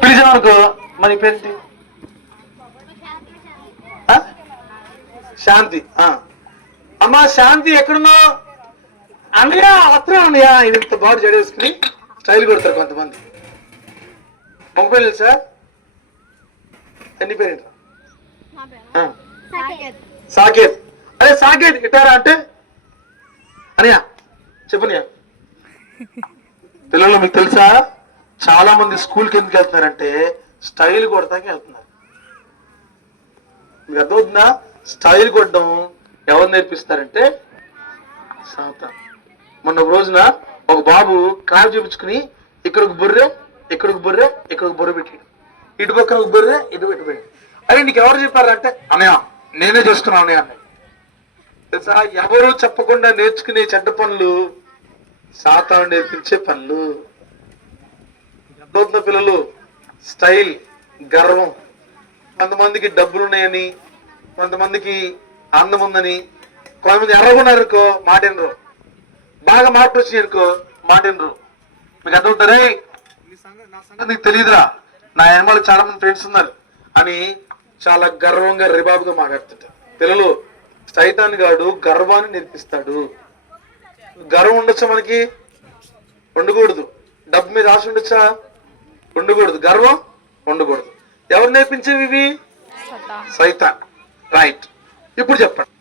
పిలిచామనుకో మన పేరేంటి? శాంతి. అమ్మా శాంతి ఎక్కడున్నావు? అన్నయ్య వస్త్రం అన్నయ్య. ఇది ఇంత బాగా జడేసుకుని స్టైల్ కొడతారు కొంతమంది. మగ పేరు తెలుసా? ఎన్ని పేరేంటి? సాకేత్. అరే సాకేత్ ఇటారా అంటే అన్నయ్య చెప్పనయ్య. పిల్లలు మీకు తెలుసా, చాలా మంది స్కూల్కి ఎందుకు వెళ్తున్నారంటే స్టైల్ కొడతాకి వెళ్తున్నారు. మీకు అర్థమవుతుందా? స్టైల్ కొట్టడం ఎవరు నేర్పిస్తారంటే సాతాను. మొన్న ఒక రోజున ఒక బాబు కారు చూపించుకుని ఇక్కడ ఒక బొర్రె, ఇక్కడ ఒక బొర్రె, ఇక్కడ ఒక బొర్రె పెట్టి ఇటు పక్కన ఒక బొర్రె, ఇటు పెట్టి అరే నీకు ఎవరు చెప్పారంటే అన్నయ్య నేనే చేసుకున్నాను అన్నయ్య అన్నయ్య. తెలుసా, ఎవరు చెప్పకుండా నేర్చుకునే చెడ్డ పనులు సాతాను నేర్పించే పనులు. అర్థమవుతున్న పిల్లలు? స్టైల్, గర్వం. కొంతమందికి డబ్బులు ఉన్నాయని, కొంతమందికి అందం ఉందని, కొంతమంది ఎర్రగొన్నారనుకో మాట వినరు, బాగా మార్పు వచ్చినాయి అనుకో మాట వినరు. మీకు అర్థమవుతారే నా సంగతి నీకు తెలియదురా, నా ఎనమాలు చాలా మంది ఫ్రెండ్స్ ఉన్నారు అని చాలా గర్వంగా రిబాబుగా మాట్లాడుతుంటారు. పిల్లలు, సైతాన్ గాడు గర్వాన్ని నేర్పిస్తాడు. గర్వం ఉండొచ్చా మనకి? ఉండకూడదు. డబ్బు మీద ఆశ ఉండొచ్చా? ఉండకూడదు. గర్వం ఉండకూడదు. ఎవరు నేర్పించేవి ఇవి? సైతాన్. రైట్. ఇప్పుడు చెప్పండి.